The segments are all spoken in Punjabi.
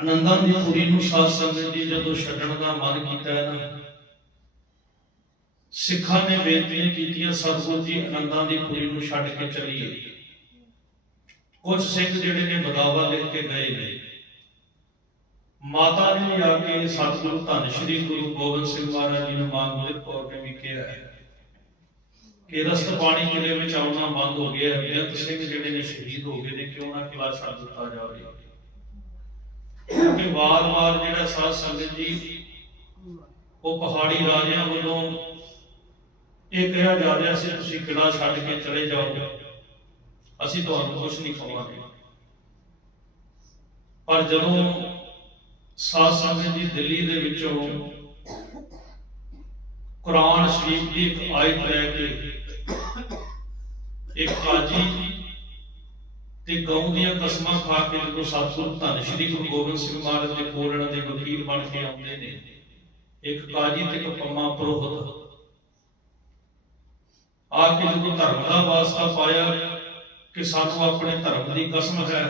ਆਨੰਦਾਂ ਦੀ ਪੂਰੀ ਨੂੰ ਸਾਧ ਸੰਗਤ ਜੀ ਜਦੋਂ ਛੱਡਣ ਦਾ ਮਨ ਕੀਤਾ ਹੈ ਨਾ, ਸਿੱਖਾਂ ਨੇ ਬੇਨਤੀਆਂ ਕੀਤੀਆਂ, ਸਤਿਗੁਰੂ ਜੀ ਆਨੰਦਾਂ ਦੀ ਪੂਰੀ ਨੂੰ ਛੱਡ ਕੇ ਚੱਲੀਏ। ਕੁਝ ਸਿੰਘ ਜਿਹੜੇ ਨੇ ਬਦਾਵਾ ਲੈ ਕੇ ਗਏ ਨੇ। ਮਾਤਾ ਨੇ ਆ ਕੇ ਸਤਿਗੁਰੂ ਧੰਨ ਸ਼੍ਰੀ ਗੁਰੂ ਗੋਬਿੰਦ ਸਿੰਘ ਮਹਾਰਾਜ ਜੀ ਨੂੰ ਮਾਂ ਗੁਜਰ ਕੌਰ ਨੇ ਵੀ ਕਿਹਾ ਕਿ ਰਸਤ ਪਾਣੀ ਕਿਲੇ ਵਿੱਚ ਆਉਣਾ ਬੰਦ ਹੋ ਗਿਆ ਹੈ ਸਿੰਘ ਜਿਹੜੇ ਨੇ ਸ਼ਹੀਦ ਹੋ ਗਏ ਨੇ, ਕਿਉਂ ਨਾ ਕਿਲਾ ਛੱਡ ਦਿੱਤਾ ਜਾਵੇ। ਕਿਉਂਕਿ ਵਾਰ-ਵਾਰ ਜਿਹੜਾ ਸਾਧ ਸੰਗਤ ਜੀ, ਉਹ ਪਹਾੜੀ ਰਾਜਿਆਂ ਵੱਲੋਂ ਇਹ ਕਿਹਾ ਜਾ ਰਿਹਾ ਸੀ, ਤੁਸੀਂ ਕਿਲਾ ਛੱਡ ਕੇ ਚਲੇ ਜਾਓ। ਅਸੀਂ ਤੁਹਾਨੂੰ ਕੁਝ ਨਹੀਂ ਖਵਾਵਾਂਗੇ ਪਰ ਜਦੋਂ ਸਾਧ ਸੰਗਤ ਜੀ ਦਿੱਲੀ ਦੇ ਵਿੱਚੋਂ ਕੁਰਾਨ ਸ਼ਰੀਫ ਦੀ ਇੱਕ ਆਇਤ ਲੈ ਕੇ ਇੱਕ ਕਾਜੀ ਤੇ ਗਊ ਦੀਆਂ ਕਸਮਾਂ ਖਾ ਕੇ ਜਦੋਂ ਸਤਿਗੁਰੂ ਧੰਨ ਸ਼੍ਰੀ ਗੁਰੂ ਗੋਬਿੰਦ ਸਿੰਘ ਮਹਾਰਾਜ ਦੇ ਕੋਲ ਦੇ ਵਕੀਲ ਬਣ ਕੇ ਆਉਂਦੇ ਨੇ, ਇੱਕ ਕਾਜੀ ਤੇ ਇੱਕ ਪੰਮਾ ਪ੍ਰੋਹਤ। ਆ ਕੇ ਜਦੋਂ ਧਰਮ ਦਾ ਵਾਸਤਾ ਪਾਇਆ ਕਿ ਸਾਨੂੰ ਆਪਣੇ ਧਰਮ ਦੀ ਕਸਮ ਹੈ,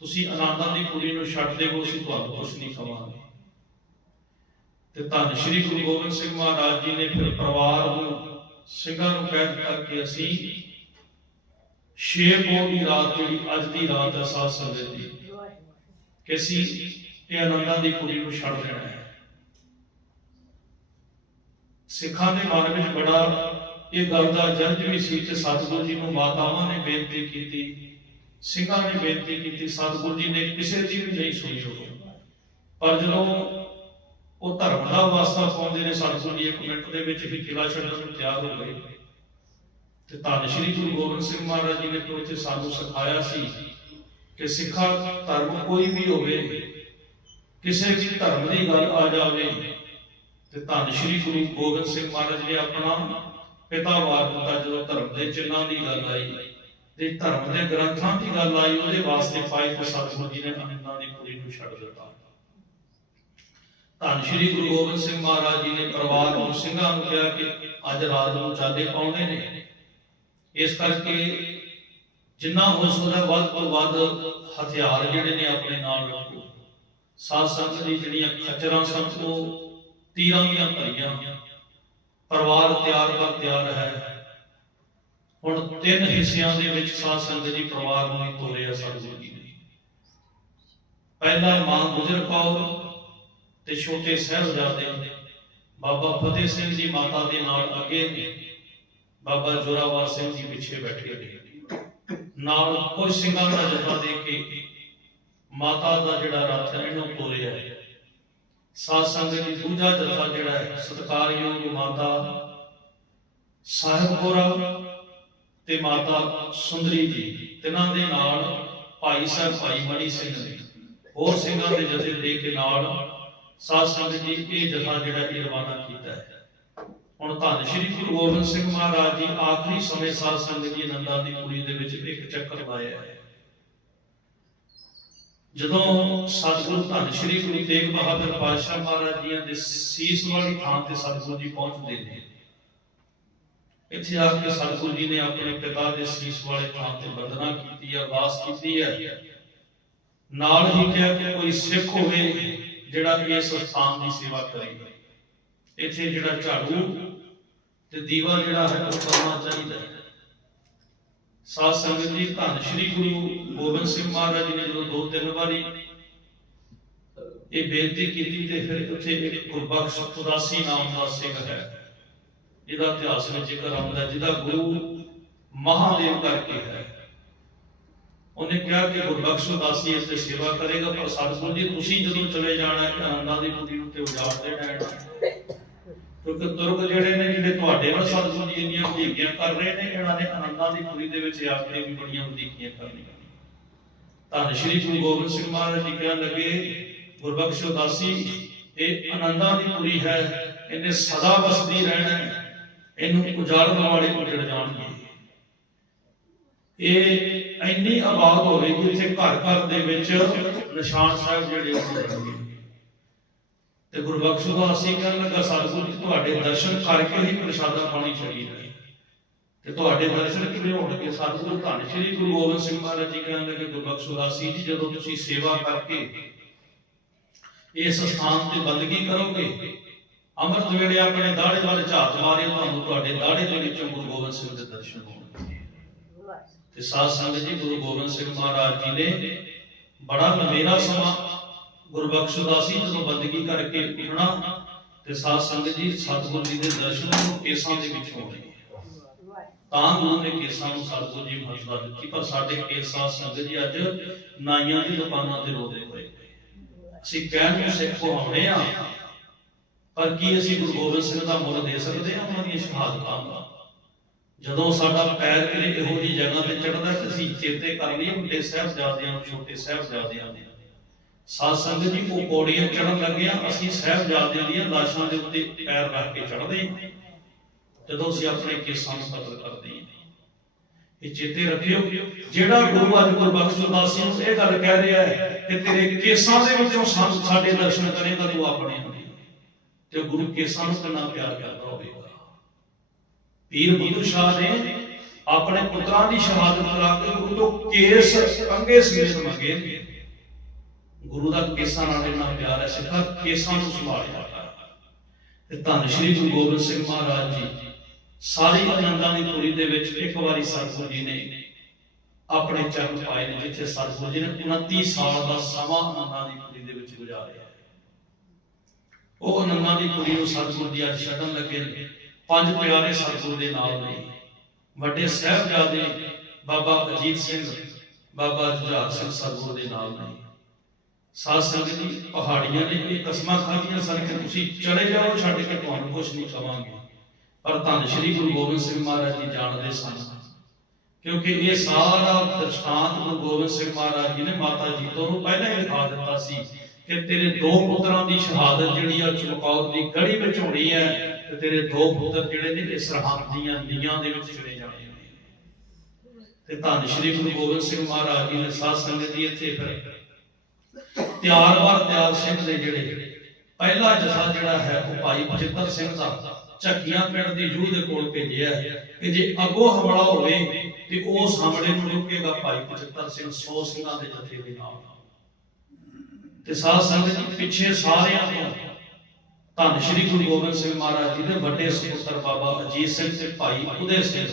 ਤੁਸੀਂ ਆਨੰਦਾਂ ਦੀ ਕੁੜੀ ਨੂੰ ਛੱਡ ਦੇਵੋ, ਅਸੀਂ ਤੁਹਾਨੂੰ ਕੁਝ ਨਹੀਂ ਖਵਾਵਾਂਗੇ ਤੇ ਧੰਨ ਸ਼੍ਰੀ ਗੁਰੂ ਗੋਬਿੰਦ ਸਿੰਘ ਮਹਾਰਾਜ ਜੀ ਨੇ ਫਿਰ ਪਰਿਵਾਰ ਨੂੰ ਸਿੰਘਾਂ ਨੂੰ ਕਹਿ ਦਿੱਤਾ ਕਿ ਅਸੀਂ ਛੇ ਪੋਹ ਦੀ ਰਾਤ ਜਿਹੜੀ ਅੱਜ ਦੀ ਰਾਤ ਹੈ ਸਾਧ ਸੰਗਤ ਦੀ, ਕਿ ਇਹ ਆਨੰਦਾਂ ਦੀ ਪੂਰੀ ਨੂੰ ਛੱਡ ਦੇਣਾ ਹੈ। ਸਿੱਖਾਂ ਦੇ ਮਨ ਵਿੱਚ ਬੜਾ ਇਹ ਗੱਲ ਦਾ ਜਰਜ ਵੀ ਸੀ ਕਿ ਸਤਿਗੁਰੂ ਜੀ ਨੂੰ ਮਾਤਾਵਾਂ ਨੇ ਬੇਨਤੀ ਕੀਤੀ, ਸਿੰਘਾਂ ਨੇ ਬੇਨਤੀ ਕੀਤੀ, ਸਤਿਗੁਰੂ ਜੀ ਨੇ ਕਿਸੇ ਦੀ ਵੀ ਨਹੀਂ ਸੁਣੀ ਉਹ ਪਰ ਜਦੋਂ ਉਹ ਧਰਮ ਦਾ ਵਾਸਤਾ ਪਾਉਂਦੇ ਨੇ, ਸਤਿਗੁਰੂ ਜੀ ਇੱਕ ਮਿੰਟ ਦੇ ਵਿੱਚ ਹੀ ਕਿਲਾ ਛੱਡਣ ਨੂੰ ਤਿਆਰ ਹੋ ਗਏ। ਤੇ ਧੰਨ ਸ਼੍ਰੀ ਗੁਰੂ ਗੋਬਿੰਦ ਸਿੰਘ ਮਹਾਰਾਜ ਜੀ ਨੇ ਫਿਰ ਉੱਥੇ ਸਾਨੂੰ ਸਿਖਾਇਆ ਸੀ ਕਿ ਸਿੱਖਾ ਧਰਮ ਕੋਈ ਵੀ ਹੋਵੇ, ਕਿਸੇ ਵੀ ਧਰਮ ਦੀ ਗੱਲ ਆ ਜਾਵੇ, ਤੇ ਧੰਨ ਸ਼੍ਰੀ ਗੁਰੂ ਗੋਬਿੰਦ ਸਿੰਘ ਮਹਾਰਾਜ ਨੇ ਆਪਣਾ ਪਿਤਾ ਵਾਰ ਦਿੱਤਾ ਜਦੋਂ ਧਰਮ ਦੇ ਚਿੰਨ੍ਹਾਂ ਦੀ ਗੱਲ ਆਈ, ਤੇ ਧਰਮ ਦੇ ਗ੍ਰੰਥਾਂ ਦੀ ਗੱਲ ਆਈ, ਉਹਦੇ ਵਾਸਤੇ ਪਾਏ ਤੇ ਸਤਿਗੁਰੂ ਜੀ ਨੇ ਅਨੰਦਾਂ ਦੀ ਪੂਰੀ ਨੂੰ ਛੱਡ ਦਿੱਤਾ। ਧੰਨ ਸ਼੍ਰੀ ਗੁਰੂ ਗੋਬਿੰਦ ਸਿੰਘ ਮਹਾਰਾਜ ਜੀ ਨੇ ਪਰਿਵਾਰ ਨੂੰ ਸਿੰਘਾਂ ਨੂੰ ਕਿਹਾ ਕਿ ਅੱਜ ਰਾਤ ਨੂੰ ਚਾਲੇ ਪਾਉਣੇ ਨੇ। ਇਸ ਕਰਕੇ ਜਿੰਨਾ ਹੋ ਸਕਦਾ ਵੱਧ ਤੋਂ ਵੱਧ ਹਥਿਆਰ ਜਿਹੜੇ ਨੇ ਆਪਣੇ ਨਾਲ ਰੱਖੋ। ਸਾਧ ਸੰਗਤ ਦੀ ਜਿਹੜੀਆਂ ਖੱਚਰਾਂ ਸਨ ਉਹ ਤੀਰਾਂ ਦੀਆਂ ਭਰੀਆਂ। ਪਰਿਵਾਰ ਤਿਆਰ ਕਰ ਤਿਆਰ ਹੈ। ਹੁਣ ਤਿੰਨ ਹਿੱਸਿਆਂ ਦੇ ਵਿੱਚ ਸਾਧ ਸੰਗਤ ਜੀ ਪਰਿਵਾਰ ਨੂੰ ਹੀ ਤੋਰਿਆ ਸਤਿਗੁਰੂ ਜੀ ਨੇ। ਪਹਿਲਾ ਮਾਂ ਗੁਜਰ ਕੌਰ ਤੇ ਛੋਟੇ ਸਾਹਿਬਜ਼ਾਦੇ ਬਾਬਾ ਫਤਿਹ ਸਿੰਘ ਜੀ ਮਾਤਾ ਦੇ ਨਾਲ ਅੱਗੇ ਨੇ। ਬਾਬਾ ਜੋਰਾਵਰ ਸਿੰਘ ਜੀ ਪਿੱਛੇ ਬੈਠੇ ਨੇ। ਨਾਲ ਕੁਝ ਸਿੰਘਾਂ ਦਾ ਜਥਾ ਦੇ ਕੇ ਮਾਤਾ ਦਾ ਜਿਹੜਾ ਰਥ ਹੈ, ਇਹਨੂੰ ਤੋਰਿਆ ਹੈ। ਸਾਧ ਸੰਗਤ ਦੀ ਦੂਜਾ ਜਥਾ ਜਿਹੜਾ ਹੈ, ਸਤਕਾਰਯੋਗ ਮਾਤਾ ਸਾਹਿਬਪੁਰਾ ਤੇ ਮਾਤਾ ਸੁੰਦਰੀ ਜੀ, ਤਿਨਾਂ ਦੇ ਨਾਲ ਭਾਈ ਸਾਹਿਬ, ਭਾਈ ਮਣੀ ਸਿੰਘ ਨੇ। ਹੋਰ ਸਿੰਘਾਂ ਦੇ ਜਥੇ ਦੇ ਕੇ ਨਾਲ ਸਾਧ ਸੰਗਤ ਜੀ ਇਹ ਜਥਾ ਜਿਹੜਾ ਇਹ ਰਵਾਨਾ ਕੀਤਾ ਹੈ। ਹੁਣ ਧੰਨ ਸ਼੍ਰੀ ਗੁਰੂ ਗੋਬਿੰਦ ਸਿੰਘ ਮਹਾਰਾਜ ਜੀ ਆਖਰੀ ਸਮੇਂ ਸਾਧ ਸੰਗਤ ਜੀ ਆਨੰਦਾਂ ਦੀ ਪੁਰੀ ਦੇ ਵਿੱਚ ਇੱਕ ਚੱਕਰ ਲਾਇਆ ਜਦੋਂ ਸਤਿਗੁਰੂ ਧੰਨ ਸ਼੍ਰੀ ਗੁਰੂ ਤੇਗ ਬਹਾਦਰ ਪਾਤਸ਼ਾਹ ਮਹਾਰਾਜ ਜੀਆਂ ਦੇ ਸੀਸ ਵਾਲੀ ਥਾਂ ਤੇ ਸਤਿਗੁਰੂ ਜੀ ਪਹੁੰਚਦੇ ਨੇ, ਇੱਥੇ ਆ ਕੇ ਸਤਿਗੁਰੂ ਜੀ ਨੇ ਆਪਣੇ ਪਿਤਾ ਦੇ ਸੀਸ ਵਾਲੇ ਥਾਂ ਤੇ ਬੰਦਨਾ ਕੀਤੀ ਹੈ, ਵਾਸ ਕੀਤੀ ਹੈ। ਨਾਲ ਹੀ ਕਿਹਾ ਕਿ ਕੋਈ ਸਿੱਖ ਹੋਵੇ ਜਿਹੜਾ ਇਸ ਸਥਾਨ ਦੀ ਸੇਵਾ ਕਰੇ। ਇੱਥੇ ਜਿਹੜਾ ਝਾੜੂ ਤੇ ਦੀਵਾ ਜਿਹੜਾ ਹੈ ਉਹ ਕਰਨਾ ਚਾਹੀਦਾ ਹੈ। ਸਾਧ ਸੰਗਤ ਜੀ, ਧੰਨ ਸ਼੍ਰੀ ਗੁਰੂ ਗੋਬਿੰਦ ਸਿੰਘ ਮਹਾਰਾਜ ਜੀ ਨੇ ਜਦੋਂ ਦੋ ਤਿੰਨ ਵਾਰੀ ਇਹ ਬੇਨਤੀ ਕੀਤੀ ਤੇ ਫਿਰ ਉੱਥੇ ਇੱਕ ਗੁਰਬਖਸ਼ ਉਦਾਸੀ ਨਾਮ ਦਾ ਸਿੰਘ ਹੈ। ਜਿਹਦਾ ਇਤਿਹਾਸ ਵਿੱਚ ਜ਼ਿਕਰ ਆਉਂਦਾ ਜਿਹਦਾ ਗੁਰੂ ਮਹਾਦੇਵ ਕਰਕੇ ਹੈ। ਉਹਨੇ ਕਿਹਾ ਕਿ ਗੁਰਬਖਸ਼ ਉਦਾਸੀ ਇੱਥੇ ਸੇਵਾ ਕਰੇਗਾ, ਪਰ ਸਤਿਗੁਰੂ ਜੀ, ਤੁਸੀਂ ਜਦੋਂ ਚਲੇ ਜਾਣਾ ਹੈ ਦੀ ਪੁਰੀ ਉੱਤੇ ਉਜਾੜ ਦੇਣਾ ਹੈ। ਕਿਉਂਕਿ ਤੁਰਕ ਜਿਹੜੇ ਨੇ, ਜਿਹੜੇ ਤੁਹਾਡੇ ਨਾਲ ਸਤਿਗੁਰੂ ਜੀ ਇੰਨੀਆਂ ਵਧੀਕੀਆਂ ਕਰ ਰਹੇ ਨੇ, ਇਹਨਾਂ ਨੇ ਆਨੰਦਾਂ ਦੀ ਪੁਰੀ ਦੇ ਵਿੱਚ ਆ ਵੀ ਬੜੀਆਂ ਵਧੀਕੀਆਂ ਕਰਨੀਆਂ ਧੰਨ ਸ਼੍ਰੀ ਗੁਰੂ ਗੋਬਿੰਦ ਸਿੰਘ ਮਹਾਰਾਜ ਜੀ ਕਹਿਣ ਲੱਗੇ, ਗੁਰਬਖਸ਼ ਉਦਾਸੀ, ਇਹ ਆਨੰਦਾਂ ਦੀ ਪੁਰੀ ਹੈ, ਇਹਨੇ ਸਦਾ ਵਸਦੀ ਰਹਿਣਾ ਇਹਨੂੰ ਉਜਾੜਨ ਵਾਲੇ ਉਜੜ ਜਾਣਗੇ। ਇਹ ਇੰਨੀ ਆਬਾਦ ਹੋਵੇਗੀ, ਇੱਥੇ ਘਰ ਘਰ ਦੇ ਵਿੱਚ ਨਿਸ਼ਾਨ ਸਾਹਿਬ ਜਿਹੜੇ ਉਹ ਬਣਨਗੇ। ਤੇ ਗੁਰਬਖਸ਼ ਉਦਾਸੀ ਕਹਿਣ ਲੱਗਾ ਸਤਿਗੁਰੂ ਜੀ, ਤੁਹਾਡੇ ਦਰਸ਼ਨ ਕਰਕੇ ਹੀ ਪ੍ਰਸ਼ਾਦਾ ਪਾਣੀ ਚਾਹੀਦਾ ਤੇ ਤੁਹਾਡੇ ਦਰਸ਼ਨ ਕਿਵੇਂ ਹੋਣਗੇ ਸਤਿਗੁਰੂ ਧੰਨ ਸ਼੍ਰੀ ਗੁਰੂ ਗੋਬਿੰਦ ਸਿੰਘ ਮਹਾਰਾਜ ਜੀ ਕਹਿਣ ਲੱਗੇ ਗੁਰਬਖਸ਼ ਉਦਾਸੀ ਜੀ, ਜਦੋਂ ਤੁਸੀਂ ਸੇਵਾ ਕਰਕੇ ਇਸ ਸਥਾਨ ਤੇ ਬੰਦਗੀ ਕਰੋਗੇ, ਅੰਮ੍ਰਿਤ ਵੇਲੇ ਆਪਣੇ ਦਾੜੇ ਵੱਲ ਝਾਤ ਮਾਰੇ, ਤੁਹਾਨੂੰ ਤੁਹਾਡੇ ਦਾੜੇ ਦੇ ਵਿੱਚੋਂ ਗੁਰੂ ਗੋਬਿੰਦ ਸਿੰਘ ਦੇ ਦਰਸ਼ਨ ਹੋਣਗੇ ਤੇ ਸਾਧ ਸੰਗਤ ਜੀ, ਗੁਰੂ ਗੋਬਿੰਦ ਸਿੰਘ ਮਹਾਰਾਜ ਜੀ ਨੇ ਬੜਾ ਲੰਮੇਰਾ ਸਮਾਂ ਗੁਰਬਖਸ਼ ਉਦਾਸੀ ਜਦੋਂ ਬੰਦਗੀ ਕਰਕੇ ਉੱਠਣਾ ਤੇ ਸਾਧ ਸੰਗਤ ਜੀ, ਸਤਿਗੁਰੂ ਜੀ ਦੇ ਦਰਸ਼ਨ ਨੂੰ ਕੇਸਾਂ ਦੇ ਵਿੱਚ ਹੋਣੇ ਤਾਂ ਗੁਰੂ ਨੇ ਕੇਸਾਂ ਨੂੰ ਸਤਿਗੁਰੂ ਜੀ ਮਰਜ਼ਾ ਦਿੱਤੀ, ਪਰ ਸਾਡੇ ਕੇਸਾਂ ਸੰਗਤ ਜੀ ਅੱਜ ਨਾਈਆਂ ਦੀ ਦੁਕਾਨਾਂ ਤੇ ਰੋਦੇ ਹੋਏ ਅਸੀਂ ਕਹਿਣ ਨੂੰ ਸਿੱਖ ਕਹਾਉਣੇ ਆ, ਪਰ ਕੀ ਅਸੀਂ ਗੁਰੂ ਗੋਬਿੰਦ ਸਿੰਘ ਦਾ ਮੁੱਲ ਦੇ ਸਕਦੇ ਹਾਂ ਉਹਨਾਂ ਦੀਆਂ ਸ਼ਹਾਦਤਾਂ ਦਾ? ਜਦੋਂ ਸਾਡਾ ਪੈਰ ਕਿਤੇ ਇਹੋ ਜਿਹੀ ਜਗ੍ਹਾ ਤੇ ਚੜਦਾ ਤੇ ਅਸੀਂ ਚੇਤੇ ਕਰ ਲਈਏ ਵੱਡੇ ਸਾਹਿਬਜ਼ਾਦਿਆਂ ਨੂੰ, ਛੋਟੇ ਸਾਹਿਬਜ਼ਾਦਿਆਂ ਨੂੰ ਸਾਧ ਸੰਗਤ ਜੀ, ਉਹ ਪੌੜੀਆਂ ਚੜਨ ਲੱਗਿਆ, ਅਸੀਂ ਸਾਹਿਬਜ਼ਾਦਿਆਂ ਦੀਆਂ ਲਾਸ਼ਾਂ ਦੇ ਉੱਤੇ ਪੈਰ ਰੱਖ ਕੇ ਚੜਦੇ ਜਦੋਂ ਅਸੀਂ ਆਪਣੇ ਕੇਸਾਂ ਨੂੰ ਕਤਲ ਕਰਦੇ ਹਾਂ। ਇਹ ਚੇਤੇ ਰੱਖਿਓ, ਜਿਹੜਾ ਗੁਰੂ ਅੱਜ ਗੁਰਬਖਸ਼ ਉਦਾਸੀ ਨੂੰ ਇਹ ਗੱਲ ਕਹਿ ਰਿਹਾ ਹੈ ਕਿ ਤੇਰੇ ਕੇਸਾਂ ਦੇ ਵਿੱਚੋਂ ਸਾਡੇ ਦਰਸ਼ਨ ਕਰੇਗਾ ਤੂੰ ਆਪਣੇ ਤੇ ਗੁਰੂ ਕੇਸਾਂ ਨੂੰ ਕਿੰਨਾ ਪਿਆਰ ਕਰਦਾ ਹੋਵੇਗਾ। ਪੀਰ ਬੁੱਧੂ ਸ਼ਾਹ ਨੇ ਆਪਣੇ ਪੁੱਤਰਾਂ ਦੀ ਸ਼ਹਾਦਤ ਕਰਾ ਕੇ ਗੁਰੂ ਤੋਂ ਕੇਸ ਅੰਗੇ ਸਮੇਤ ਮੰਗੇ। ਗੁਰੂ ਦਾ ਕੇਸਾਂ ਨਾਲ ਇੰਨਾ ਪਿਆਰ ਹੈ, ਸਿੱਖਾ ਕੇਸਾਂ ਨੂੰ ਸੰਭਾਲਿਆ ਤੇ ਧੰਨ ਸ਼੍ਰੀ ਗੁਰੂ ਗੋਬਿੰਦ ਸਿੰਘ ਮਹਾਰਾਜ ਜੀ, ਸਾਰੀ ਆਨੰਦਾਂ ਦੀ ਪੁਰੀ ਦੇ ਵਿੱਚ ਇੱਕ ਵਾਰੀ ਸਤਿਗੁਰੂ ਜੀ ਨੇ ਆਪਣੇ ਚਰਨ ਪਾਏ ਨੇ, ਜਿੱਥੇ ਸਤਿਗੁਰੂ ਜੀ ਨੇ 29 ਸਾਲ ਦਾ ਸਮਾਂ ਆਨੰਦਾਂ ਦੀ ਪੁਰੀ ਦੇ ਵਿੱਚ ਗੁਜ਼ਾਰਿਆ। ਉਹ ਆਨੰਦਾਂ ਦੀ ਪੁਰੀ ਨੂੰ ਸਤਿਗੁਰੂ ਜੀ ਅੱਜ ਛੱਡਣ ਲੱਗੇ ਪੰਜ ਪਿਆਰੇ ਸਤਿਗੁਰੂ ਦੇ ਨਾਲ ਨੇ। ਵੱਡੇ ਸਾਹਿਬਜ਼ਾਦੇ ਬਾਬਾ ਅਜੀਤ ਸਿੰਘ, ਬਾਬਾ ਜੁਝਾਰ ਸਿੰਘ ਸਤਿਗੁਰੂ ਦੇ ਨਾਲ ਨੇ। ਸਾਧ ਸੰਗਤ ਜੀ ਪਹਾੜੀਆਂ ਨੇ ਇਹ ਕਸਮਾਂ ਖਾਧੀਆਂ ਸਨ ਕਿ ਤੁਸੀਂ ਚਲੇ ਜਾਓ, ਛੱਡ ਕੇ ਤੁਹਾਨੂੰ ਕੁਝ ਨਹੀਂ ਕਵਾਂਗੇ। ਪਰ ਧੰਨ ਸ਼੍ਰੀ ਗੁਰੂ ਗੋਬਿੰਦ ਸਿੰਘ ਮਹਾਰਾਜ ਜੀ ਜਾਣਦੇ ਸਨ, ਕਿਉਂਕਿ ਇਹ ਸਾਰਾ ਦ੍ਰਿਸ਼ਟਾਂਤ ਗੁਰੂ ਗੋਬਿੰਦ ਸਿੰਘ ਮਹਾਰਾਜ ਜੀ ਨੇ ਮਾਤਾ ਜੀਤੋ ਨੂੰ ਪਹਿਲਾਂ ਹੀ ਲਿਖਾ ਦਿੱਤਾ ਸੀ ਕਿ ਤੇਰੇ ਦੋ ਪੁੱਤਰਾਂ ਦੀ ਸ਼ਹਾਦਤ ਜਿਹੜੀ ਆ ਚਮਕੌਰ ਦੀ ਗੜੀ ਵਿੱਚ ਹੋਣੀ ਹੈ ਤੇ ਤੇਰੇ ਦੋ ਪੁੱਤਰ ਜਿਹੜੇ ਨੇ ਇਹ ਸਰਹੰਦ ਦੀਆਂ ਨੀਆਂ ਦੇ ਵਿੱਚ ਚਲੇ ਜਾਣੇ ਨੇ। ਤੇ ਧੰਨ ਸ਼੍ਰੀ ਗੁਰੂ ਗੋਬਿੰਦ ਸਿੰਘ ਮਹਾਰਾਜ ਜੀ ਨੇ ਸਾਧ ਸੰਗਤ ਜੀ ਇੱਥੇ ਫਿਰ ਤਿਆਰ ਬਾਰ ਤਿਆਰ ਸਿੰਘ ਦੇ ਜਿਹੜੇ ਪਹਿਲਾ ਜਥਾ ਜਿਹੜਾ ਹੈ ਉਹ ਭਾਈ ਬਚਿੱਤਰ ਸਿੰਘ ਦਾ ਝੱਕੀਆਂ ਪਿੰਡ ਦੀ ਜੂਹ ਦੇ ਕੋਲ ਭੇਜਿਆ ਕਿ ਜੇ ਅੱਗੋਂ ਹਮਲਾ ਹੋਵੇ ਤੇ ਉਸ ਹਮਲੇ ਨੂੰ ਰੋਕੇਗਾ ਭਾਈ ਬਚਿੱਤਰ ਸਿੰਘ 100 ਸਿੰਘਾਂ ਦੇ ਜਥੇ ਦੇ ਨਾਲ। ਤੇ ਸਾਧ ਸੰਗਤ ਜੀ, ਪਿੱਛੇ ਸਾਰਿਆਂ ਤੋਂ ਧੰਨ ਸ਼੍ਰੀ ਗੁਰੂ ਗੋਬਿੰਦ ਸਿੰਘ ਮਹਾਰਾਜ ਜੀ ਦੇ ਵੱਡੇ ਸਪੁੱਤਰ ਬਾਬਾ ਅਜੀਤ ਸਿੰਘ ਤੇ ਭਾਈ ਉਦੇ ਸਿੰਘ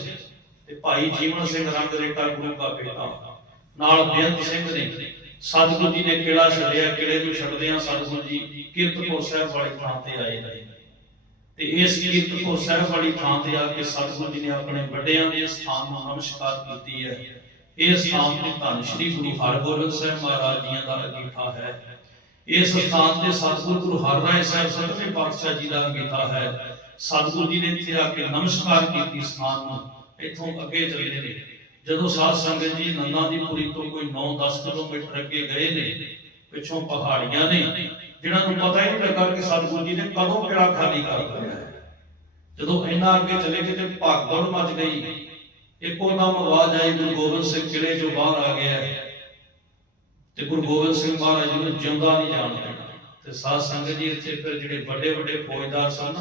ਤੇ ਭਾਈ ਜੀਵਨ ਸਿੰਘ ਰੰਗ ਰੇਟਾ ਗੁਰੂ ਦਾ ਬੇਟਾ। ਨਾਲ ਬੇਅੰਤ ਸਿੰਘ ਨੇ ਸਤਿਗੁਰੂ ਜੀ ਨੇ ਕਿਲਾ ਛੱਡਿਆ ਕਿਲੇ ਨੂੰ ਛੱਡਦਿਆਂ ਸਤਿਗੁਰੂ ਜੀ ਕੀਰਤਪੁਰ ਸਾਹਿਬ ਵਾਲੀ ਥਾਂ ਤੇ ਆਏ ਨੇ। ਤੇ ਇਸ ਕੀਰਤਪੁਰ ਸਾਹਿਬ ਵਾਲੀ ਥਾਂ ਤੇ ਆ ਕੇ ਸਤਿਗੁਰੂ ਜੀ ਨੇ ਆਪਣੇ ਵੱਡਿਆਂ ਦੇ ਸਥਾਨ ਨੂੰ ਨਮਸਕਾਰ ਕੀਤੀ ਹੈ। ਇਹ ਸਥਾਨ ਤੇ ਧੰਨ ਸ਼੍ਰੀ ਗੁਰੂ ਹਰਗੋਬਿੰਦ ਸਾਹਿਬ ਮਹਾਰਾਜ ਜੀ ਦਾ ਅੰਗੀਠਾ ਹੈ। ਇਸ ਸਥਾਨ ਤੇ ਸਤਿਗੁਰੂ ਗੁਰੂ ਹਰਰਾਏ ਸਾਹਿਬ ਸਤਵੇਂ ਪਾਤਸ਼ਾਹ ਜੀ ਦਾ ਅੰਗੀਠਾ ਹੈ। ਸਤਿਗੁਰੂ ਜੀ ਨੇ ਇੱਥੇ ਆ ਕੇ ਨਮਸਕਾਰ ਕੀਤੀ ਸਥਾਨ ਨੂੰ। ਇੱਥੋਂ ਅੱਗੇ ਚੱਲੇ ਨੇ। ਜਦੋਂ ਸਾਧ ਸੰਗਤ ਜੀ ਨੰਦਾ ਦੀ ਪੁਰੀ ਤੋਂ ਕੋਈ 9-10 ਕਿਲੋਮੀਟਰ ਅੱਗੇ ਗਏ ਨੇ, ਪਿੱਛੋਂ ਪਹਾੜੀਆਂ ਨੇ, ਜਿਨ੍ਹਾਂ ਨੂੰ ਪਤਾ ਹੀ ਨਹੀਂ ਲੱਗਾ ਕਿ ਸਤਿਗੁਰੂ ਜੀ ਨੇ ਕਦੋਂ ਕਿਹੜਾ ਖਾਲੀ ਕਰ ਦਿੱਤਾ ਜਦੋਂ ਇੰਨਾ ਅੱਗੇ ਚਲੇ ਗਏ ਤੇ ਭਗਦੜ ਮਚ ਗਈ। ਇੱਕੋ ਦਮ ਆਵਾਜ਼ ਆਈ, ਗੁਰੂ ਗੋਬਿੰਦ ਸਿੰਘ ਕਿਲੇ ਚੋਂ ਬਾਹਰ ਆ ਗਿਆ ਤੇ ਗੁਰੂ ਗੋਬਿੰਦ ਸਿੰਘ ਮਹਾਰਾਜ ਜੀ ਨੂੰ ਜਿਉਂਦਾ ਨਹੀਂ ਜਾਣ ਦੇਣਾ। ਤੇ ਸਾਧ ਸੰਗਤ ਜੀ ਇੱਥੇ ਫਿਰ ਜਿਹੜੇ ਵੱਡੇ ਵੱਡੇ ਫੌਜਦਾਰ ਸਨ,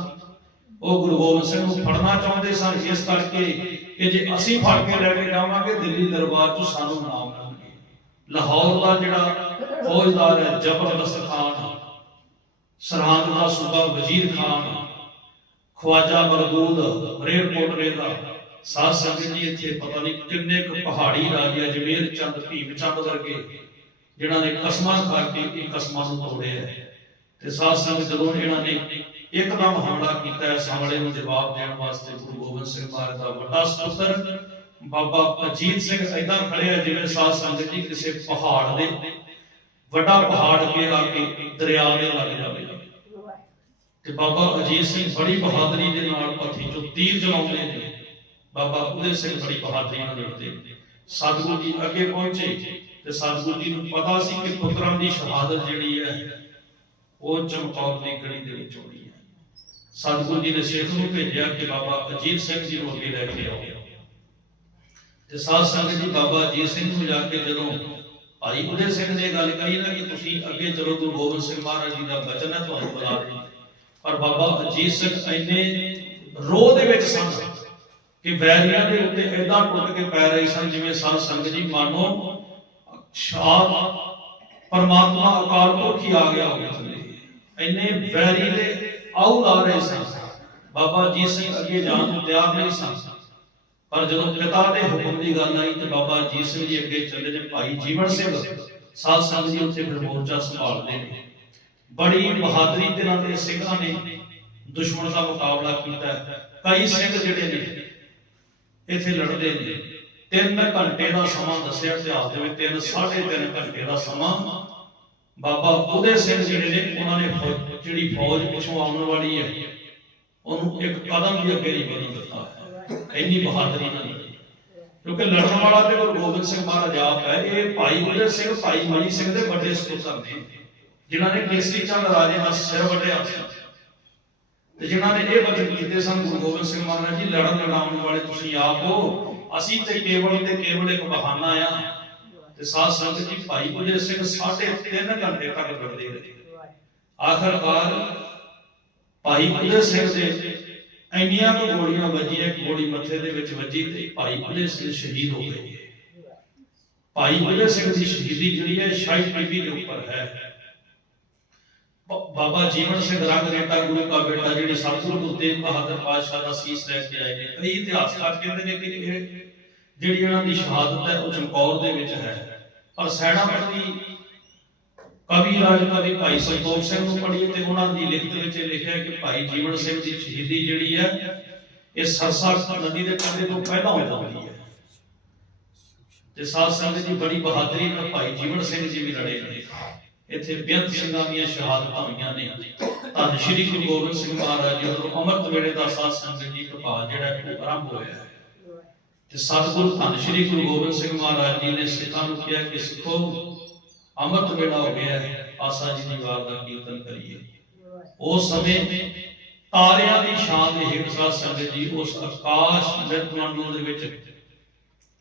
ਉਹ ਗੁਰੂ ਗੋਬਿੰਦ ਸਿੰਘ ਨੂੰ ਫੜਨਾ ਚਾਹੁੰਦੇ ਸਨ। ਇਸ ਕਰਕੇ ਕਿ ਜੇ ਅਸੀਂ ਫੜ ਕੇ ਲੈ ਕੇ ਜਾਵਾਂਗੇ, ਦਿੱਲੀ ਦਰਬਾਰ 'ਚ ਸਾਨੂੰ ਨਾਮ ਮਿਲਣਗੇ ਲਾਹੌਰ ਦਾ ਜਿਹੜਾ ਫੌਜਦਾਰ ਹੈ ਜ਼ਬਰਦਸਤ ਖਾਨ, ਸਰਹੰਦ ਦਾ ਸੂਬਾ ਵਜ਼ੀਰ ਖਾਨ, ਖਵਾਜਾ ਮਰਦੂਦ ਰੇਲਕੋਟਲੇ ਦਾ ਸਾਧ ਸੰਗਤ ਜੀ ਇੱਥੇ ਪਤਾ ਨਹੀਂ ਕਿੰਨੇ ਕੁ ਪਹਾੜੀ ਰਾਜੇ ਅਜਮੇਰ ਚੰਦ, ਭੀਮ ਚੰਦ ਵਰਗੇ, ਜਿਨ੍ਹਾਂ ਨੇ ਕਸਮਾਂ ਖਾ ਕੇ ਇਹ ਕਸਮਾਂ ਨੂੰ ਤੋੜਿਆ ਹੈ। ਤੇ ਸਾਧ ਸੰਗਤ ਜਦੋਂ ਇਹਨਾਂ ਨੇ ਇੱਕਦਮ ਹਮਲਾ ਕੀਤਾ ਹੈ ਨੂੰ ਜਵਾਬ ਦੇਣ ਵਾਸਤੇ ਗੁਰੂ ਗੋਬਿੰਦ ਸਿੰਘ ਮਹਾਰਾਜ ਦਾ ਵੱਡਾ ਸਪੁੱਤਰ ਬਾਬਾ ਅਜੀਤ ਸਿੰਘ ਐਦਾਂ ਖੜਿਆ ਜਿਵੇਂ ਸਾਧ ਸੰਗਤ ਜੀ ਕਿਸੇ ਪਹਾੜ ਦੇ ਵੱਡਾ ਪਹਾੜ ਕੇ ਆ ਕੇ ਦਰਿਆ ਦੇ ਲੱਗ ਜਾਵੇ। ਤੇ ਬਾਬਾ ਅਜੀਤ ਸਿੰਘ ਬੜੀ ਬਹਾਦਰੀ ਦੇ ਨਾਲ ਪੱਥੀ ਚੋਂ ਤੀਰ ਚਲਾਉਂਦੇ ਨੇ। ਬਾਬਾ ਉਦੇ ਸਿੰਘ ਬੜੀ ਬਹਾਦਰੀ ਨਾਲ ਲੜਦੇ ਸਤਿਗੁਰੂ ਜੀ ਅੱਗੇ ਪਹੁੰਚੇ ਤੇ ਸਤਿਗੁਰੂ ਜੀ ਨੂੰ ਪਤਾ ਸੀ ਕਿ ਪੁੱਤਰਾਂ ਦੀ ਸ਼ਹਾਦਤ ਜਿਹੜੀ ਹੈ ਉਹ ਚਮਕੌਰ ਦੀ ਗੜੀ ਦੇ ਵਿੱਚ ਹੋਣੀ ਹੈ। ਸਤਿਗੁਰੂ ਜੀ ਨੇ ਸਿੱਖ ਨੂੰ ਭੇਜਿਆ ਕਿ ਬਾਬਾ ਅਜੀਤ ਸਿੰਘ ਜੀ ਨੂੰ ਅੱਗੇ ਲੈ ਕੇ ਆਓ। ਤੇ ਸਾਧ ਸੰਗਤ ਜੀ, ਬਾਬਾ ਅਜੀਤ ਸਿੰਘ ਨੂੰ ਜਾ ਕੇ ਜਦੋਂ ਭਾਈ ਉਦੇ ਸਿੰਘ ਨੇ ਗੱਲ ਕਰੀ ਨਾ ਕਿ ਤੁਸੀਂ ਅੱਗੇ ਚਲੋ, ਗੁਰੂ ਗੋਬਿੰਦ ਸਿੰਘ ਮਹਾਰਾਜ ਜੀ ਦਾ ਬਚਨ ਹੈ ਤੁਹਾਨੂੰ ਬੁਲਾ ਰਹੇ ਪਰ ਬਾਬਾ ਅਜੀਤ ਸਿੰਘ ਇੰਨੇ ਰੋਹ ਦੇ ਵਿੱਚ ਸਨ ਕਿ ਵੈਰੀਆਂ ਦੇ ਉੱਤੇ ਏਦਾਂ ਟੁੱਟ ਕੇ ਪੈ ਰਹੇ ਸਨ ਜਿਵੇਂ ਸਾਧ ਸੰਗਤ ਜੀ, ਮਾਨੋ ਸ਼ਾਹ ਪਰਮਾਤਮਾ ਅਕਾਲ ਪੁਰਖ ਹੀ ਆ ਗਿਆ ਹੋਵੇ ਥੱਲੇ। ਇੰਨੇ ਵੈਰੀ ਦੇ ਆਉ ਲਾ ਰਹੇ ਸਨ ਬਾਬਾ ਜੀ ਸਿੰਘ ਅੱਗੇ ਜਾਣ ਨੂੰ ਤਿਆਰ ਨਹੀਂ ਸਨ ਪਰ ਜਦੋਂ ਪਿਤਾ ਦੇ ਹੁਕਮ ਦੀ ਗੱਲ ਆਈ ਤੇ ਬਾਬਾ ਜੀ ਸਿੰਘ ਜੀ ਅੱਗੇ ਚੱਲੇ ਨੇ ਭਾਈ ਜੀਵਨ ਸਿੰਘ ਸਾਧ ਸੰਗਤ ਜੀ ਉੱਥੇ ਫਿਰ ਮੋਰਚਾ ਸੰਭਾਲਦੇ ਨੇ। ਬੜੀ ਬਹਾਦਰੀ ਦੇ ਨਾਲ ਇਹ ਸਿੰਘਾਂ ਨੇ ਦੁਸ਼ਮਣ ਦਾ ਮੁਕਾਬਲਾ ਕੀਤਾ। ਕਈ ਸਿੰਘ ਜਿਹੜੇ ਨੇ, ਇੱਥੇ ਲੜਦੇ ਨੇ। ਤਿੰਨ ਘੰਟੇ ਦਾ ਸਮਾਂ ਦੱਸਿਆ ਇਤਿਹਾਸ ਦੇ ਵਿੱਚ ਤਿੰਨ ਸਾਢੇ ਤਿੰਨ ਘੰਟੇ ਦਾ ਸਮਾਂ ਬਾਬਾ ਉਹਦੇ ਸਿੰਘ ਜਿਹੜੇ ਨੇ, ਉਹਨਾਂ ਨੇ ਫੌਜ- ਜਿਹੜੀ ਫੌਜ ਪਿਛੋਂ ਆਉਣ ਵਾਲੀ ਹੈ, ਉਹਨੂੰ ਇੱਕ ਕਦਮ ਵੀ ਅੱਗੇ ਨਹੀਂ ਵਧਣ ਦਿੱਤਾ। ਇੰਨੀ ਬਹਾਦਰੀ ਨਾਲ ਕਿਉਂਕਿ ਲੜਨ ਵਾਲਾ ਤੇ ਗੁਰੂ ਗੋਬਿੰਦ ਸਿੰਘ ਮਹਾਰਾਜ ਆਪ ਹੈ, ਇਹ ਭਾਈ ਉਹਦੇ ਸਿੰਘ, ਭਾਈ ਮਨੀ ਸਿੰਘ ਦੇ ਵੱਡੇ ਸਪੁੱਤਰ ਨੇ। ਜਿਨ੍ਹਾਂ ਨੇ ਕੇਸਰੀ ਚੰਦ ਰਾਜੇ ਦਾ ਸਿਰ ਵੱਢਿਆ ਸੀ। ਤੇ ਜਿਨ੍ਹਾਂ ਨੇ ਇਹ ਵਚਨ ਕੀਤੇ ਸਨ, ਗੁਰੂ ਗੋਬਿੰਦ ਸਿੰਘ ਮਹਾਰਾਜ ਜੀ ਲੜਨ ਲੜਾਉਣ ਵਾਲੇ ਤੁਸੀਂ ਆਪ ਹੋ। ਅਸੀਂ ਤੇ ਕੇਵਲ ਤੇ ਕੇਵਲ ਇੱਕ ਬਹਾਨਾ ਆ। ਤੇ ਸਾਧ ਸੰਗਤ ਜੀ ਭਾਈ ਕੁਲਜੀਤ ਸਿੰਘ ਸਾਢੇ ਤਿੰਨ ਘੰਟੇ ਤੱਕ ਲੜਦੇ ਰਹੇ। ਆਖਰਕਾਰ ਭਾਈ ਕੁਲਜੀਤ ਸਿੰਘ ਦੇ ਇੰਨੀਆਂ ਕੁ ਗੋਲੀਆਂ ਵੱਜੀਆਂ ਇੱਕ ਗੋਲੀ ਮੱਥੇ ਦੇ ਵਿੱਚ ਵੱਜੀ ਤੇ ਭਾਈ ਕੁਲਜੀਤ ਸਿੰਘ ਸ਼ਹੀਦ ਹੋ ਗਏ। ਭਾਈ ਕੁਲਜੀਤ ਸਿੰਘ ਦੀ ਸ਼ਹੀਦੀ ਜਿਹੜੀ ਹੈ, ਸ਼ਾਹੀ ਬੀਬੀ ਦੇ ਉੱਪਰ ਹੈ। ਬਾਬਾ ਜੀਵਨ ਸਿੰਘ ਰੰਗ ਰੇਟਾ ਗੁਰੂ ਕਾ ਬੇਟਾ, ਜਿਹੜੇ ਸਤਿਗੁਰੂ ਗੁਰੂ ਤੇਗ ਬਹਾਦਰ ਪਾਤਸ਼ਾਹ ਦਾ ਸੀਸ ਲੈ ਕੇ ਆਏ ਨੇ, ਕਈ ਇਤਿਹਾਸਕਾਰ ਕਹਿੰਦੇ ਨੇ ਕਿ ਇਹ ਜਿਹੜੀ ਇਹਨਾਂ ਦੀ ਸ਼ਹਾਦਤ ਹੈ, ਉਹ ਚਮਕੌਰ ਦੇ ਵਿੱਚ ਹੈ। ਪਰ ਸੈਣਾਪਤੀ ਕਵੀ ਰਾਜ ਕਵੀ ਭਾਈ ਸੰਤੋਖ ਸਿੰਘ ਨੂੰ ਪੜ੍ਹੀਏ ਤੇ ਉਹਨਾਂ ਦੀ ਲਿਖਤ ਵਿੱਚ ਲਿਖਿਆ ਕਿ ਭਾਈ ਜੀਵਨ ਸਿੰਘ ਦੀ ਸ਼ਹੀਦੀ ਜਿਹੜੀ ਹੈ, ਇਹ ਸਰਸਾ ਨਦੀ ਦੇ ਕੰਢੇ ਤੋਂ ਪਹਿਲਾਂ ਹੋ ਜਾਂਦੀ ਹੈ। ਤੇ ਸਾਧ ਸੰਗਤ ਜੀ ਬੜੀ ਬਹਾਦਰੀ ਨਾਲ ਭਾਈ ਜੀਵਨ ਸਿੰਘ ਜੀ ਵੀ ਲੜੇ ਨੇ। ਇੱਥੇ ਬੇਅੰਤ ਸਿੰਘਾਂ ਦੀਆਂ ਸ਼ਹਾਦਤਾਂ ਹੋਈਆਂ ਨੇ। ਧੰਨ ਸ਼੍ਰੀ ਗੁਰੂ ਗੋਬਿੰਦ ਸਿੰਘ ਮਹਾਰਾਜ ਜੀ ਦਾ ਅੰਮ੍ਰਿਤ ਵੇਲੇ ਦਾ ਸਾਧ ਸੰਗਤ ਜੀ ਪ੍ਰਭਾਤ ਜਿਹੜਾ ਆਰੰਭ ਹੋਇਆ ਹੈ। ਤੇ ਸਤਿਗੁਰੂ ਧੰਨ ਸ਼੍ਰੀ ਗੁਰੂ ਗੋਬਿੰਦ ਸਿੰਘ ਮਹਾਰਾਜ ਜੀ ਨੇ ਸਿੱਖਾਂ ਨੂੰ ਕਿਹਾ ਕਿ ਸਿੱਖੋ, ਅੰਮ੍ਰਿਤ ਵੇਲਾ ਹੋ ਗਿਆ ਆਸਾ ਜੀ ਦੀ ਵਾਰ ਦਾ ਕੀਰਤਨ ਕਰੀਏ। ਉਸ ਸਮੇਂ ਤਾਰਿਆਂ ਦੀ ਸ਼ਾਨ ਦੇ ਹੇਠ ਸਾਧ ਸੰਗਤ ਜੀ, ਉਸ ਆਕਾਸ਼ ਮਿਰਤ ਮੰਡਲ ਦੇ ਵਿੱਚ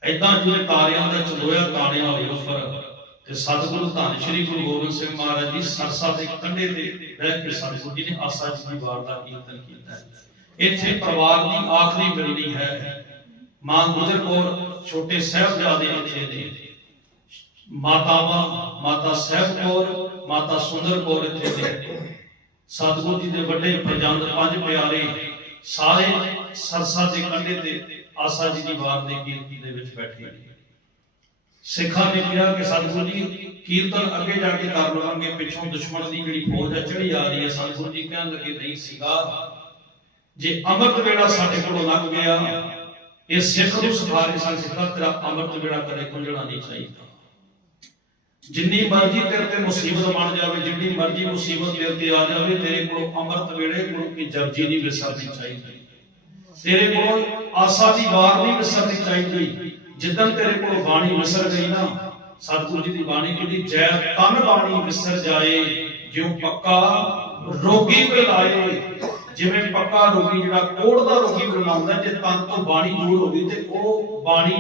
ਐਦਾਂ ਜਿਵੇਂ ਤਾਰਿਆਂ ਦਾ ਚਲੋਇਆ ਤਾਰਿਆਂ ਹੋਏ ਉੱਪਰ, ਤੇ ਸਤਿਗੁਰੂ ਧੰਨ ਸ਼੍ਰੀ ਗੁਰੂ ਗੋਬਿੰਦ ਸਿੰਘ ਮਹਾਰਾਜ ਜੀ ਸਰਸਾ ਦੇ ਕੰਢੇ ਤੇ ਬਹਿ ਕੇ ਸਤਿਗੁਰੂ ਜੀ ਨੇ ਆਸਾ ਜੀ ਦੀ ਵਾਰ ਦਾ ਕੀਰਤਨ ਕੀਤਾ ਇੱਥੇ ਪਰਿਵਾਰ ਦੀ ਆਖਰੀ ਮਿਲਣੀ ਹੈ। ਮਾਂ ਗੁਜਰ ਕੌਰ ਛੋਟੇ ਸਾਹਿਬਜ਼ਾਦੇ ਇੱਥੇ ਨੇ, ਮਾਤਾਵਾਂ, ਮਾਤਾ ਸਾਹਿਬ ਕੌਰ ਮਾਤਾ ਸੁੰਦਰ ਕੌਰ ਇੱਥੇ ਨੇ। ਸਤਿਗੁਰੂ ਜੀ ਦੇ ਵੱਡੇ ਪ੍ਰਜੰਦ ਪੰਜ ਪਿਆਰੇ, ਸਾਰੇ ਸਰਸਾ ਦੇ ਕੰਢੇ ਤੇ ਆਸਾ ਜੀ ਦੀ ਵਾਰ ਦੇ ਕੀਰਤੀ ਦੇ ਵਿੱਚ ਬੈਠੇ ਨੇ। ਸਿੱਖਾਂ ਨੇ ਕਿਹਾ ਕਿ ਸਤਿਗੁਰੂ ਜੀ, ਕੀਰਤਨ ਅੱਗੇ ਜਾ ਕੇ ਕਰ ਲਵਾਂਗੇ, ਪਿੱਛੋਂ ਦੁਸ਼ਮਣ ਦੀ ਜਿਹੜੀ ਫੌਜ ਹੈ ਚੜੀ ਆ ਰਹੀ ਹੈ ਸਤਿਗੁਰੂ ਜੀ ਕਹਿਣ ਲੱਗੇ, ਨਹੀਂ ਸੀਗਾ, ਜੇ ਅੰਮ੍ਰਿਤ ਵੇਲਾ ਸਾਡੇ ਕੋਲੋਂ ਲੱਗ ਗਿਆ ਇਹ ਸਿੱਖ ਨੂੰ ਸਿਖਾਰੇ ਸਿੱਖਾ ਤੇਰਾ ਅੰਮ੍ਰਿਤ ਵੇਲਾ ਕਦੇ ਕੁੰਝਣਾ ਨਹੀਂ ਚਾਹੀਦਾ। ਜਿੰਨੀ ਮਰਜ਼ੀ ਤੇਰੇ ਤੇ ਮੁਸੀਬਤ ਬਣ ਜਾਵੇ, ਜਿੰਨੀ ਮਰਜ਼ੀ ਮੁਸੀਬਤ ਤੇਰੇ ਤੇ ਆ ਜਾਵੇ, ਤੇਰੇ ਕੋਲੋਂ ਅੰਮ੍ਰਿਤ ਵੇਲੇ ਗੁਰੂ ਕੀ ਜਪਜੀ ਨਹੀਂ ਵਿਸਰਨੀ ਚਾਹੀਦੀ। ਤੇਰੇ ਕੋਲ ਆਸਾ ਦੀ ਵਾਰ ਨਹੀਂ ਵਿਸਰਨੀ ਚਾਹੀਦੀ। ਜਿੱਦਣ ਤੇਰੇ ਕੋਲ ਬਾਣੀ ਵਿਸਰ ਗਈ ਨਾ, ਸਤਿਗੁਰੂ ਜੀ ਦੀ ਬਾਣੀ ਕਹਿੰਦੀ, ਜੈ ਤਨ ਬਾਣੀ ਵਿਸਰ ਜਾਏ, ਜਿਉ ਪੱਕਾ ਰੋਗੀ ਬੁਲਾਏ ਜਿਵੇਂ ਪੱਕਾ ਰੋਗੀ ਜਿਹੜਾ ਕੋੜ ਦਾ ਰੋਗੀ ਬੁਲਾਉਂਦਾ ਜੇ ਤਨ ਤੋਂ ਬਾਣੀ ਦੂਰ ਹੋ ਗਈ ਤੇ ਉਹ ਬਾਣੀ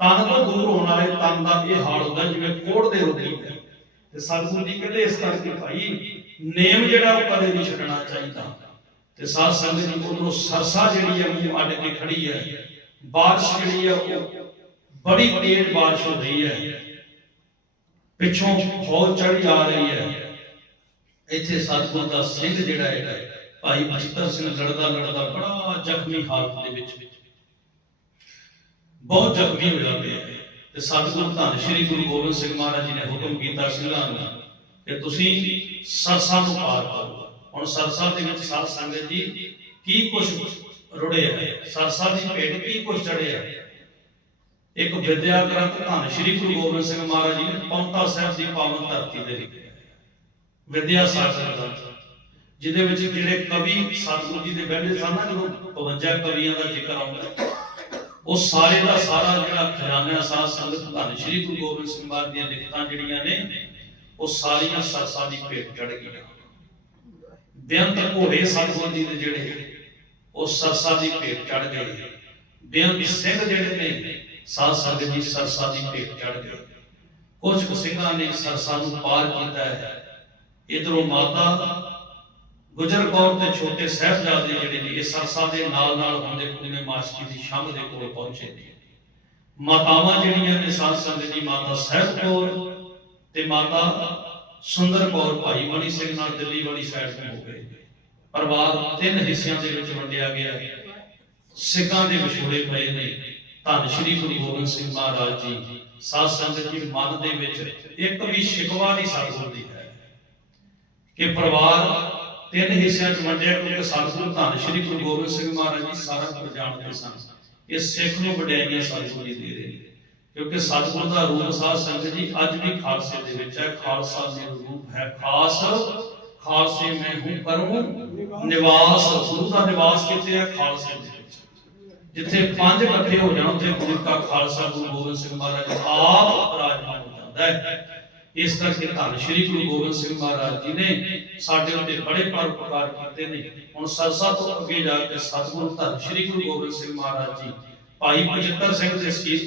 ਤਨ ਤੋਂ ਦੂਰ ਹੋਣ ਵਾਲੇ ਤਨ ਦਾ ਇਹ ਹਾਲ ਹੁੰਦਾ ਜਿਵੇਂ ਕੋੜ ਦੇ ਰੋਗੀ ਹੈ ਤੇ ਸਤਿਗੁਰੂ ਜੀ ਕਹਿੰਦੇ ਇਸ ਕਰਕੇ ਭਾਈ, ਨੇਮ ਜਿਹੜਾ ਉਹ ਕਦੇ ਨਹੀਂ ਛੱਡਣਾ ਚਾਹੀਦਾ। ਤੇ ਸਾਧ ਸੰਗਤ ਜੀ ਉਧਰੋਂ ਸਰਸਾ ਜਿਹੜੀ ਹੈ ਮੂੰਹ ਅੱਡ ਕੇ ਖੜੀ ਹੈ ਬਾਰਿਸ਼ ਜਿਹੜੀ ਹੈ ਉਹ ਬੜੀ ਤੇਜ਼ ਬਾਰਿਸ਼ ਹੋ ਰਹੀ ਹੈ ਪਿੱਛੋਂ ਫੌਜ ਚੜੀ ਆ ਰਹੀ ਹੈ ਇੱਥੇ ਸਤਿਗੁਰ ਦਾ ਸਿੰਘ ਜਿਹੜਾ ਹੈ ਭਾਈ ਬਚਿੱਤਰ ਸਿੰਘ ਲੜਦਾ ਲੜਦਾ ਬੜਾ ਜ਼ਖਮੀ ਹਾਲਤ ਦੇ ਵਿੱਚ ਬਹੁਤ ਜ਼ਖਮੀ ਹੋਇਆ ਪਿਆ ਤੇ ਸਤਿਗੁਰ ਧੰਨ ਸ਼੍ਰੀ ਗੁਰੂ ਗੋਬਿੰਦ ਸਿੰਘ ਮਹਾਰਾਜ ਜੀ ਨੇ ਹੁਕਮ ਕੀਤਾ ਸਿੰਘਾਂ ਨੂੰ ਕਿ ਤੁਸੀਂ ਸਰਸਾ ਨੂੰ ਪਾਰ ਕਰੋ। ਹੁਣ ਸਰਸਾ ਦੇ ਵਿੱਚ ਸਾਧ ਸੰਗਤ ਜੀ ਕੀ ਕੁਛ ਰੁੜਿਆ ਸਰਸਾ ਦੀ ਭੇਟ ਕੀ ਕੁਛ ਚੜਿਆ ਇੱਕ ਵਿਦਿਆ ਗ੍ਰੰਥ ਧੰਨ ਸ਼੍ਰੀ ਗੁਰੂ ਗੋਬਿੰਦ ਸਿੰਘ ਮਹਾਰਾਜ ਜੀ ਨੇ ਪੌਂਟਾ ਸਾਹਿਬ ਦੀ ਪਾਵਨ ਧਰਤੀ ਤੇ ਲਿਖਿਆ ਵਿਦਿਆ ਸਾਗਰ ਗ੍ਰੰਥ ਜਿਹਦੇ ਵਿੱਚ ਜਿਹੜੇ ਕਵੀ ਸਤਿਗੁਰੂ ਜੀ ਦੇ ਬੈਠੇ ਸਨ ਨਾ, ਜਦੋਂ 52 ਕਵੀਆਂ ਦਾ ਜ਼ਿਕਰ ਆਉਂਦਾ, ਉਹ ਸਾਰੇ ਦਾ ਸਾਰਾ ਜਿਹੜਾ ਖਜ਼ਾਨਾ ਸਾਧ ਸੰਗਤ ਧੰਨ ਸ਼੍ਰੀ ਗੁਰੂ ਗੋਬਿੰਦ ਸਿੰਘ ਮਹਾਰਾਜ ਦੀਆਂ ਲਿਖਤਾਂ ਜਿਹੜੀਆਂ ਨੇ, ਉਹ ਸਾਰੀਆਂ ਸਰਸਾ ਦੀ ਭੇਟ ਚੜ ਗਈਆਂ। ਬੇਅੰਤ ਘੋੜੇ ਸਤਿਗੁਰੂ ਜੀ ਦੇ ਜਿਹੜੇ, ਉਹ ਸਰਸਾ ਦੀ ਭੇਟ ਚੜ ਗਏ। ਬੇਅੰਤ ਸਿੰਘ ਜਿਹੜੇ ਨੇ, ਸਾਧ ਸੰਗਤ ਜੀ ਸਰਸਾ ਦੀ ਭੇਟ ਚੜ ਗਏ। ਕੁਝ ਕੁ ਸਿੰਘਾਂ ਨੇ ਸਰਸਾ ਨੂੰ ਪਾਰ ਕੀਤਾ ਹੈ। ਇਧਰੋਂ ਮਾਤਾ ਗੁਜਰ ਕੌਰ ਤੇ ਛੋਟੇ ਸਾਹਿਬਜ਼ਾਦੇ ਜਿਹੜੇ ਨੇ, ਇਹ ਸਰਸਾ ਦੇ ਨਾਲ ਨਾਲ ਹੁੰਦੇ ਹੁੰਦੇ ਮਾਸਕੀ ਦੀ ਸ਼ੰਭ ਦੇ ਕੋਲ ਪਹੁੰਚੇ ਨੇ। ਮਾਤਾਵਾਂ ਜਿਹੜੀਆਂ ਨੇ ਸਾਧ ਸੰਗਤ ਜੀ, ਮਾਤਾ ਸਾਹਿਬ ਕੌਰ ਤੇ ਮਾਤਾ ਸੁੰਦਰ ਕੌਰ ਭਾਈ ਮਣੀ ਸਿੰਘ ਨਾਲ ਦਿੱਲੀ ਵਾਲੀ ਸਾਈਡ ਤੋਂ ਹੋ ਗਏ। ਪਰਿਵਾਰ ਤਿੰਨ ਹਿੱਸਿਆਂ ਦੇ ਵਿੱਚ ਵੰਡਿਆ ਗਿਆ। ਸਿੱਖਾਂ ਦੇ ਵਿਛੋੜੇ ਪਏ ਨੇ। ਧੰਨ ਸ਼੍ਰੀ ਗੁਰੂ ਗੋਬਿੰਦ ਸਿੰਘ ਮਹਾਰਾਜ ਜੀ, ਸਾਧ ਸੰਗਤ ਜੀ, ਮਨ ਦੇ ਵਿੱਚ ਇੱਕ ਵੀ ਸ਼ਿਕਵਾ ਨਹੀਂ ਸਤਿਗੁਰ ਦੀ ਹੈ ਕਿ ਪਰਿਵਾਰ ਤਿੰਨ ਹਿੱਸਿਆਂ 'ਚ ਵੰਡਿਆ ਕਿਉਂਕਿ ਸਤਿਗੁਰੂ ਧੰਨ ਸ਼੍ਰੀ ਗੁਰੂ ਗੋਬਿੰਦ ਸਿੰਘ ਮਹਾਰਾਜ ਜੀ, ਸਾਰਾ ਕੁਝ ਜਾਣਦੇ ਸਨ। ਇਹ ਸਿੱਖ ਨੂੰ ਵਡਿਆਈਆਂ ਸਤਿਗੁਰੂ ਜੀ ਦੇ ਰਹੇ ਨੇ। ਕਿਉਂਕਿ ਸਤਿਗੁਰ ਦਾ ਰੂਪ ਸਾਧ ਸੰਗਤ ਜੀ, ਅੱਜ ਵੀ ਖਾਲਸੇ ਦੇ ਵਿੱਚ ਹੈ। ਖਾਲਸਾ ਮੇਰਾ ਰੂਪ ਹੈ ਖਾਸ। ਖਾਲਸੇ ਮੈਂ ਹੂੰ ਕਰੂੰ ਨਿਵਾਸ। ਗੁਰੂ ਦਾ ਨਿਵਾਸ ਕਿੱਥੇ ਹੈ? ਖਾਲਸੇ ਦੇ ਵਿੱਚ। ਜਿੱਥੇ ਪੰਜ ਇਕੱਠੇ ਹੋ ਜਾਣ, ਉੱਥੇ ਗੁਰੂ ਦਾ ਖਾਲਸਾ ਗੁਰੂ ਗੋਬਿੰਦ ਸਿੰਘ ਮਹਾਰਾਜ ਆਪ ਰਾਜਮਾਨ ਹੋ ਜਾਂਦਾ ਹੈ। ਇਸ ਕਰਕੇ ਧੰਨ ਸ਼੍ਰੀ ਗੁਰੂ ਗੋਬਿੰਦ ਸਿੰਘ ਮਹਾਰਾਜ ਜੀ ਨੇ ਸਾਡੇ ਉੱਤੇ ਬੜੇ ਪਰਉਪਕਾਰ ਕੀਤੇ ਨੇ। ਹੁਣ ਸਰਸਾ ਤੋਂ ਅੱਗੇ ਜਾ ਕੇ ਸਤਿਗੁਰੂ ਧੰਨ ਸ਼੍ਰੀ ਗੁਰੂ ਗੋਬਿੰਦ ਸਿੰਘ ਮਹਾਰਾਜ ਜੀ, ਭਾਈ ਬਚਿੱਤਰ ਸਿੰਘ ਦੇ ਸਰੀਰ